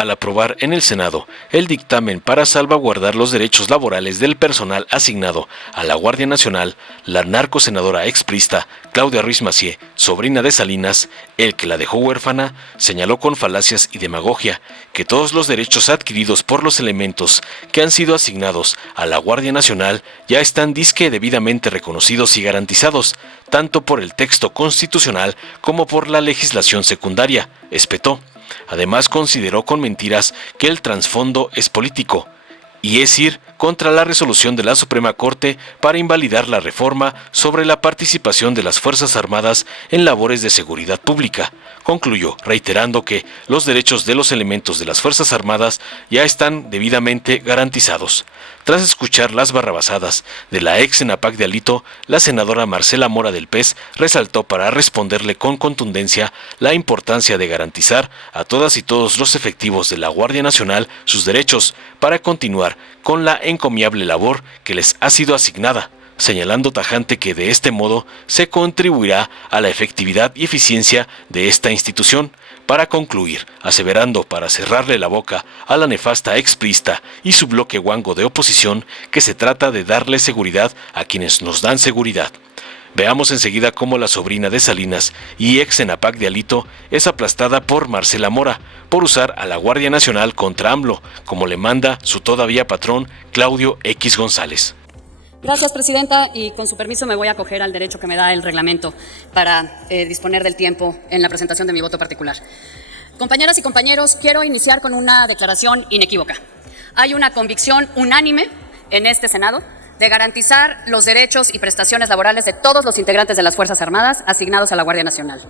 Al aprobar en el Senado el dictamen para salvaguardar los derechos laborales del personal asignado a la Guardia Nacional, la narcosenadora expriista Claudia Ruiz Massieu, sobrina de Salinas, el que la dejó huérfana, señaló con falacias y demagogia que todos los derechos adquiridos por los elementos que han sido asignados a la Guardia Nacional ya están disque debidamente reconocidos y garantizados, tanto por el texto constitucional como por la legislación secundaria, espetó. Además, consideró con mentiras que el trasfondo es político, y es ir contra la resolución de la Suprema Corte para invalidar la reforma sobre la participación de las Fuerzas Armadas en labores de seguridad pública. Concluyó, reiterando que los derechos de los elementos de las Fuerzas Armadas ya están debidamente garantizados. Tras escuchar las barrabasadas de la ex Senapac de Alito, la senadora Marcela Mora del PES resaltó para responderle con contundencia la importancia de garantizar a todas y todos los efectivos de la Guardia Nacional sus derechos para continuar con la encomiable labor que les ha sido asignada, señalando tajante que de este modo se contribuirá a la efectividad y eficiencia de esta institución. Para concluir, aseverando para cerrarle la boca a la nefasta expriista y su bloque guango de oposición que se trata de darle seguridad a quienes nos dan seguridad. Veamos enseguida cómo la sobrina de Salinas y ex Senapac de Alito es aplastada por Marcela Mora por usar a la Guardia Nacional contra AMLO, como le manda su todavía patrón Claudio X González. Gracias, Presidenta, y con su permiso me voy a acoger al derecho que me da el reglamento para disponer del tiempo en la presentación de mi voto particular. Compañeras y compañeros, quiero iniciar con una declaración inequívoca. Hay una convicción unánime en este Senado de garantizar los derechos y prestaciones laborales de todos los integrantes de las Fuerzas Armadas asignados a la Guardia Nacional,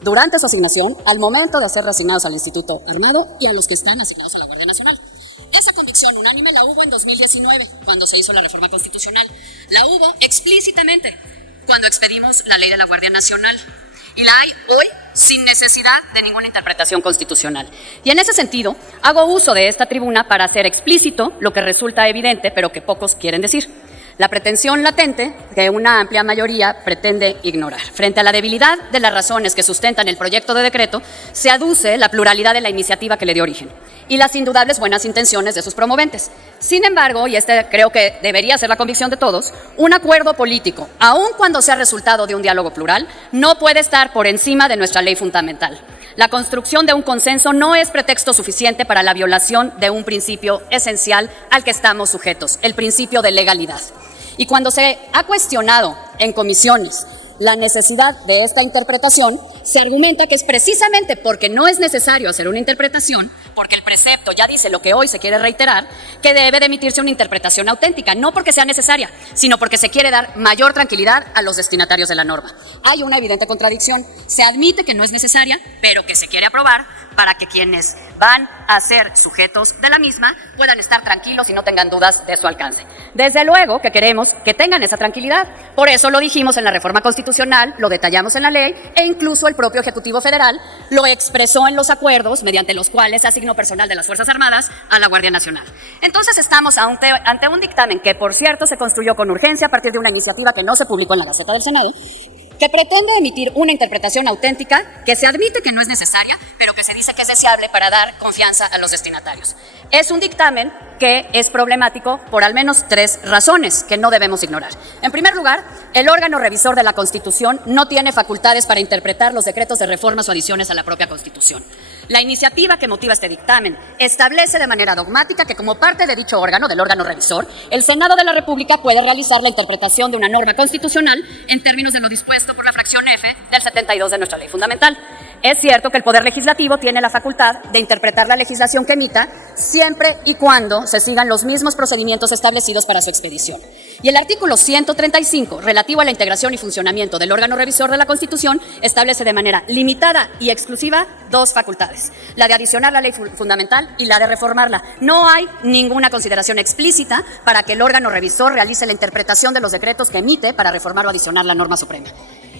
durante su asignación, al momento de ser reasignados al Instituto Armado y a los que están asignados a la Guardia Nacional. Esa convicción unánime la hubo en 2019, cuando se hizo la reforma constitucional. La hubo explícitamente cuando expedimos la ley de la Guardia Nacional. Y la hay hoy sin necesidad de ninguna interpretación constitucional. Y en ese sentido, hago uso de esta tribuna para hacer explícito lo que resulta evidente, pero que pocos quieren decir. La pretensión latente que una amplia mayoría pretende ignorar. Frente a la debilidad de las razones que sustentan el proyecto de decreto, se aduce la pluralidad de la iniciativa que le dio origen y las indudables buenas intenciones de sus promoventes. Sin embargo, y creo que debería ser la convicción de todos, un acuerdo político, aun cuando sea resultado de un diálogo plural, no puede estar por encima de nuestra ley fundamental. La construcción de un consenso no es pretexto suficiente para la violación de un principio esencial al que estamos sujetos, el principio de legalidad. Y cuando se ha cuestionado en comisiones la necesidad de esta interpretación, se argumenta que es precisamente porque no es necesario hacer una interpretación, porque el precepto ya dice lo que hoy se quiere reiterar, que debe de emitirse una interpretación auténtica, no porque sea necesaria, sino porque se quiere dar mayor tranquilidad a los destinatarios de la norma. Hay una evidente contradicción. Se admite que no es necesaria, pero que se quiere aprobar para que quienes van a ser sujetos de la misma puedan estar tranquilos y no tengan dudas de su alcance. Desde luego que queremos que tengan esa tranquilidad. Por eso lo dijimos en la reforma constitucional, lo detallamos en la ley e incluso el propio Ejecutivo Federal lo expresó en los acuerdos mediante los cuales se asignó personal de las Fuerzas Armadas a la Guardia Nacional. Entonces estamos ante un dictamen que, por cierto, se construyó con urgencia a partir de una iniciativa que no se publicó en la Gaceta del Senado, que pretende emitir una interpretación auténtica que se admite que no es necesaria, pero que se dice que es deseable para dar confianza a los destinatarios. Es un dictamen que es problemático por al menos 3 razones que no debemos ignorar. En primer lugar, el órgano revisor de la Constitución no tiene facultades para interpretar los decretos de reformas o adiciones a la propia Constitución. La iniciativa que motiva este dictamen establece de manera dogmática que como parte de dicho órgano, del órgano revisor, el Senado de la República puede realizar la interpretación de una norma constitucional en términos de lo dispuesto por la fracción F del 72 de nuestra ley fundamental. Es cierto que el Poder Legislativo tiene la facultad de interpretar la legislación que emita siempre y cuando se sigan los mismos procedimientos establecidos para su expedición. Y el artículo 135, relativo a la integración y funcionamiento del órgano revisor de la Constitución, establece de manera limitada y exclusiva 2 facultades, la de adicionar la ley fundamental y la de reformarla. No hay ninguna consideración explícita para que el órgano revisor realice la interpretación de los decretos que emite para reformar o adicionar la norma suprema.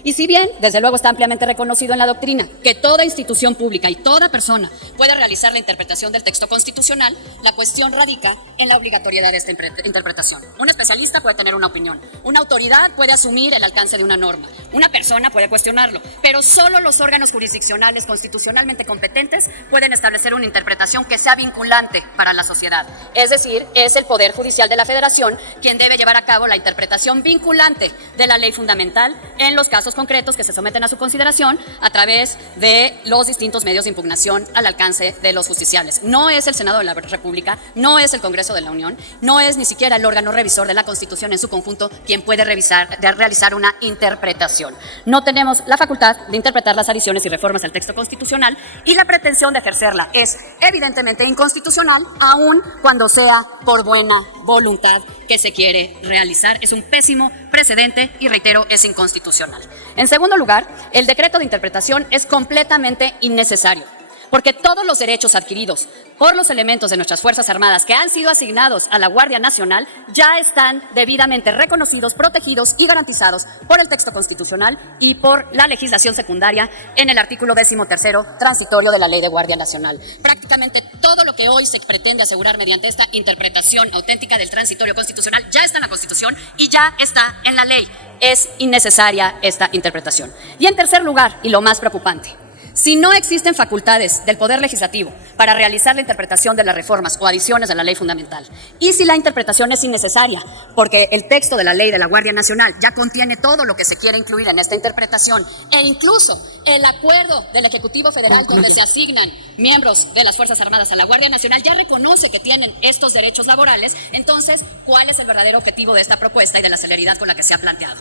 Y si bien, desde luego, está ampliamente reconocido en la doctrina que toda institución pública y toda persona puede realizar la interpretación del texto constitucional, la cuestión radica en la obligatoriedad de esta interpretación. Un especialista puede tener una opinión, una autoridad puede asumir el alcance de una norma, una persona puede cuestionarlo, pero solo los órganos jurisdiccionales constitucionalmente competentes pueden establecer una interpretación que sea vinculante para la sociedad. Es decir, es el Poder Judicial de la Federación quien debe llevar a cabo la interpretación vinculante de la ley fundamental en los casos concretos que se someten a su consideración a través de los distintos medios de impugnación al alcance de los justiciables. No es el Senado de la República, no es el Congreso de la Unión, no es ni siquiera el órgano revisor de la Constitución en su conjunto quien puede realizar una interpretación. No tenemos la facultad de interpretar las adiciones y reformas al texto constitucional y la pretensión de ejercerla es evidentemente inconstitucional, aun cuando sea por buena voluntad que se quiere realizar. Es un pésimo precedente y, reitero, es inconstitucional. En segundo lugar, el decreto de interpretación es completamente innecesario, porque todos los derechos adquiridos por los elementos de nuestras Fuerzas Armadas que han sido asignados a la Guardia Nacional ya están debidamente reconocidos, protegidos y garantizados por el texto constitucional y por la legislación secundaria en el artículo 13º transitorio de la Ley de Guardia Nacional. Prácticamente todo lo que hoy se pretende asegurar mediante esta interpretación auténtica del transitorio constitucional ya está en la Constitución y ya está en la ley. Es innecesaria esta interpretación. Y en tercer lugar, y lo más preocupante, si no existen facultades del Poder Legislativo para realizar la interpretación de las reformas o adiciones a la ley fundamental, y si la interpretación es innecesaria, porque el texto de la ley de la Guardia Nacional ya contiene todo lo que se quiere incluir en esta interpretación, e incluso el acuerdo del Ejecutivo Federal donde se asignan miembros de las Fuerzas Armadas a la Guardia Nacional ya reconoce que tienen estos derechos laborales, entonces, ¿cuál es el verdadero objetivo de esta propuesta y de la celeridad con la que se ha planteado?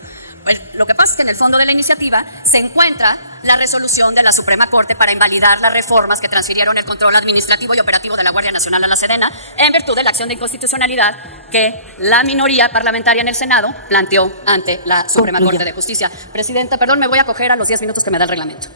Lo que pasa es que en el fondo de la iniciativa se encuentra la resolución de la Suprema Corte para invalidar las reformas que transfirieron el control administrativo y operativo de la Guardia Nacional a la Sedena en virtud de la acción de inconstitucionalidad que la minoría parlamentaria en el Senado planteó ante la Suprema Corte de Justicia. Presidenta, perdón, me voy a acoger a los 10 minutos que me da el reglamento.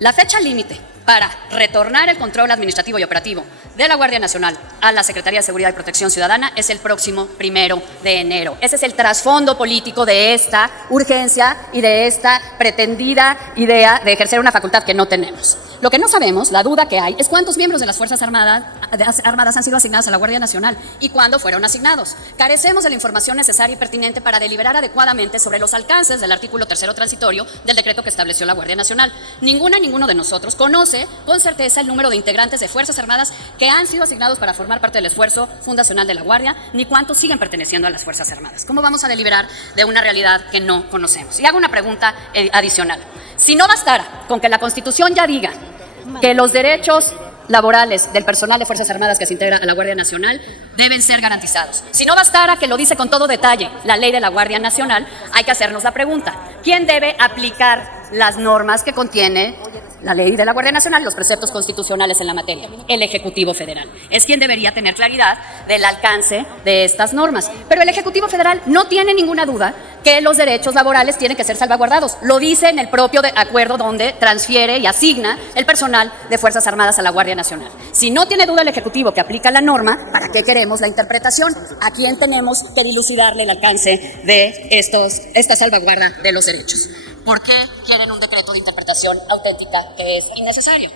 La fecha límite para retornar el control administrativo y operativo de la Guardia Nacional a la Secretaría de Seguridad y Protección Ciudadana es el próximo 1 de enero. Ese es el trasfondo político de esta urgencia y de esta pretendida idea de ejercer una facultad que no tenemos. Lo que no sabemos, la duda que hay, es cuántos miembros de las Fuerzas Armadas han sido asignados a la Guardia Nacional y cuándo fueron asignados. Carecemos de la información necesaria y pertinente para deliberar adecuadamente sobre los alcances del artículo 3º transitorio del decreto que estableció la Guardia Nacional. Ninguno de nosotros conoce con certeza el número de integrantes de Fuerzas Armadas que han sido asignados para formar parte del esfuerzo fundacional de la Guardia, ni cuántos siguen perteneciendo a las Fuerzas Armadas. ¿Cómo vamos a deliberar de una realidad que no conocemos? Y hago una pregunta adicional. Si no bastara con que la Constitución ya diga que los derechos laborales del personal de Fuerzas Armadas que se integra a la Guardia Nacional deben ser garantizados. Si no bastara que lo dice con todo detalle la ley de la Guardia Nacional, hay que hacernos la pregunta: ¿quién debe aplicar las normas que contiene la ley de la Guardia Nacional y los preceptos constitucionales en la materia? El Ejecutivo Federal. Es quien debería tener claridad del alcance de estas normas. Pero el Ejecutivo Federal no tiene ninguna duda que los derechos laborales tienen que ser salvaguardados. Lo dice en el propio acuerdo donde transfiere y asigna el personal de Fuerzas Armadas a la Guardia Nacional. Si no tiene duda el Ejecutivo que aplica la norma, ¿para qué queremos la interpretación? ¿A quién tenemos que dilucidarle el alcance de esta salvaguarda de los derechos? ¿Por qué quieren un decreto de interpretación auténtica que es innecesario?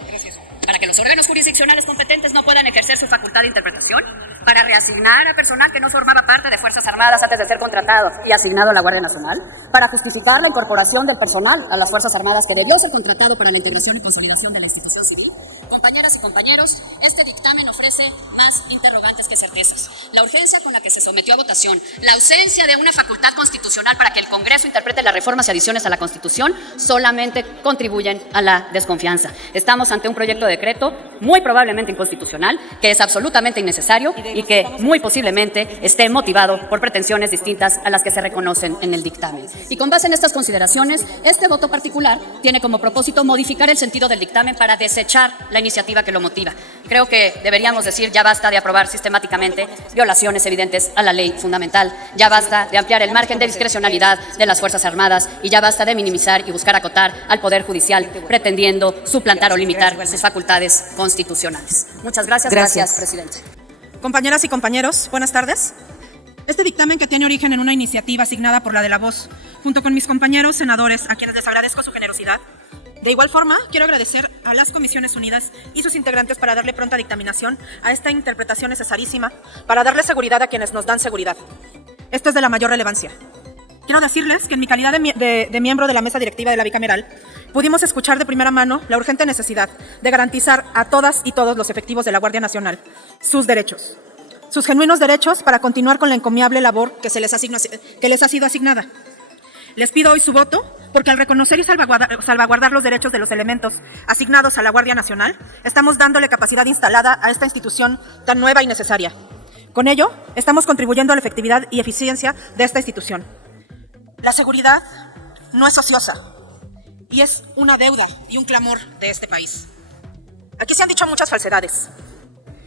¿Para que los órganos jurisdiccionales competentes no puedan ejercer su facultad de interpretación? ¿Para reasignar a personal que no formaba parte de Fuerzas Armadas antes de ser contratado y asignado a la Guardia Nacional? ¿Para justificar la incorporación del personal a las Fuerzas Armadas que debió ser contratado para la integración y consolidación de la institución civil? Compañeras y compañeros, este dictamen ofrece más interrogantes que certezas. La urgencia con la que se sometió a votación, la ausencia de una facultad constitucional para que el Congreso interprete las reformas y adiciones a la Constitución solamente contribuyen a la desconfianza. Estamos ante un proyecto de decreto muy probablemente inconstitucional, que es absolutamente innecesario y que muy posiblemente esté motivado por pretensiones distintas a las que se reconocen en el dictamen. Y con base en estas consideraciones, este voto particular tiene como propósito modificar el sentido del dictamen para desechar la iniciativa que lo motiva. Creo que deberíamos decir: ya basta de aprobar sistemáticamente violaciones evidentes a la ley fundamental, ya basta de ampliar el margen de discrecionalidad de las Fuerzas Armadas y ya basta de minimizar y buscar acotar al Poder Judicial pretendiendo suplantar o limitar sus facultades constitucionales. Muchas gracias. Gracias, presidente. Compañeras y compañeros, buenas tardes. Este dictamen, que tiene origen en una iniciativa asignada por la de la Voz, junto con mis compañeros senadores, a quienes les agradezco su generosidad. De igual forma, quiero agradecer a las Comisiones Unidas y sus integrantes para darle pronta dictaminación a esta interpretación necesarísima para darle seguridad a quienes nos dan seguridad. Esto es de la mayor relevancia. Quiero decirles que en mi calidad de miembro de la mesa directiva de la bicameral, pudimos escuchar de primera mano la urgente necesidad de garantizar a todas y todos los efectivos de la Guardia Nacional sus derechos, sus genuinos derechos para continuar con la encomiable labor que les ha sido asignada. Les pido hoy su voto porque al reconocer y salvaguardar los derechos de los elementos asignados a la Guardia Nacional, estamos dándole capacidad instalada a esta institución tan nueva y necesaria. Con ello, estamos contribuyendo a la efectividad y eficiencia de esta institución. La seguridad no es ociosa y es una deuda y un clamor de este país. Aquí se han dicho muchas falsedades.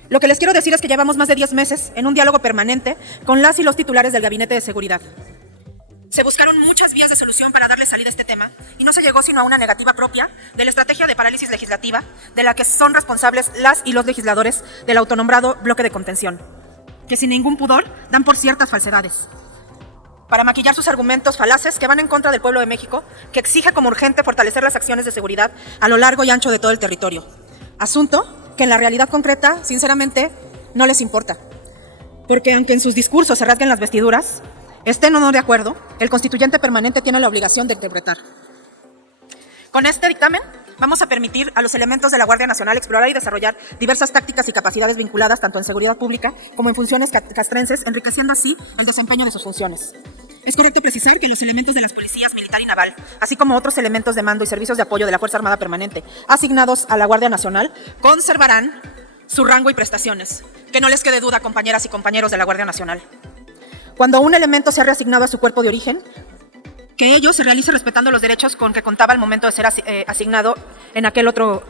Lo que les quiero decir es que llevamos más de 10 meses en un diálogo permanente con las y los titulares del Gabinete de Seguridad. Se buscaron muchas vías de solución para darle salida a este tema y no se llegó sino a una negativa propia de la estrategia de parálisis legislativa de la que son responsables las y los legisladores del autonombrado bloque de contención, que sin ningún pudor dan por ciertas falsedades, para maquillar sus argumentos falaces que van en contra del pueblo de México, que exige como urgente fortalecer las acciones de seguridad a lo largo y ancho de todo el territorio. Asunto que en la realidad concreta, sinceramente, no les importa. Porque aunque en sus discursos se rasguen las vestiduras, estén o no de acuerdo, el constituyente permanente tiene la obligación de interpretar. Con este dictamen, vamos a permitir a los elementos de la Guardia Nacional explorar y desarrollar diversas tácticas y capacidades vinculadas tanto en seguridad pública como en funciones castrenses, enriqueciendo así el desempeño de sus funciones. Es correcto precisar que los elementos de las policías militar y naval, así como otros elementos de mando y servicios de apoyo de la Fuerza Armada Permanente, asignados a la Guardia Nacional, conservarán su rango y prestaciones. Que no les quede duda, compañeras y compañeros de la Guardia Nacional. Cuando un elemento sea reasignado a su cuerpo de origen, que ello se realice respetando los derechos con que contaba al momento de ser asignado en aquel otro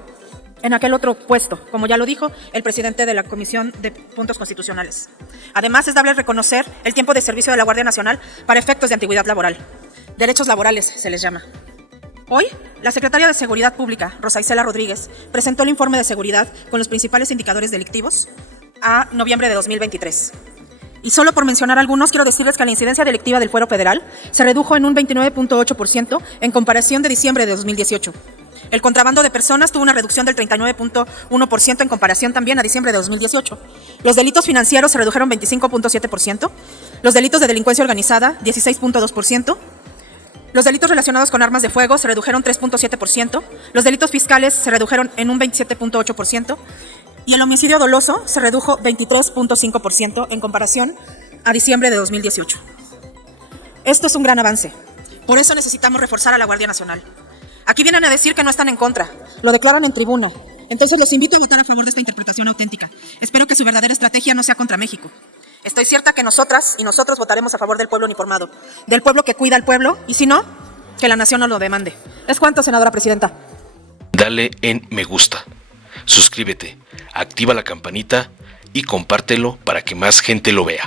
puesto, como ya lo dijo el presidente de la Comisión de Puntos Constitucionales. Además, es dable reconocer el tiempo de servicio de la Guardia Nacional para efectos de antigüedad laboral. Derechos laborales se les llama. Hoy, la secretaria de Seguridad Pública, Rosa Isela Rodríguez, presentó el informe de seguridad con los principales indicadores delictivos a noviembre de 2023. Y solo por mencionar algunos, quiero decirles que la incidencia delictiva del fuero federal se redujo en un 29.8% en comparación de diciembre de 2018. El contrabando de personas tuvo una reducción del 39.1% en comparación también a diciembre de 2018. Los delitos financieros se redujeron 25.7%. Los delitos de delincuencia organizada, 16.2%. Los delitos relacionados con armas de fuego se redujeron 3.7%. Los delitos fiscales se redujeron en un 27.8%. Y el homicidio doloso se redujo 23.5% en comparación a diciembre de 2018. Esto es un gran avance. Por eso necesitamos reforzar a la Guardia Nacional. Aquí vienen a decir que no están en contra, lo declaran en tribuna. Entonces les invito a votar a favor de esta interpretación auténtica. Espero que su verdadera estrategia no sea contra México. Estoy cierta que nosotras y nosotros votaremos a favor del pueblo uniformado, del pueblo que cuida al pueblo, y si no, que la nación nos lo demande. ¿Es cuánto, senadora presidenta? Dale en me gusta, suscríbete, activa la campanita y compártelo para que más gente lo vea.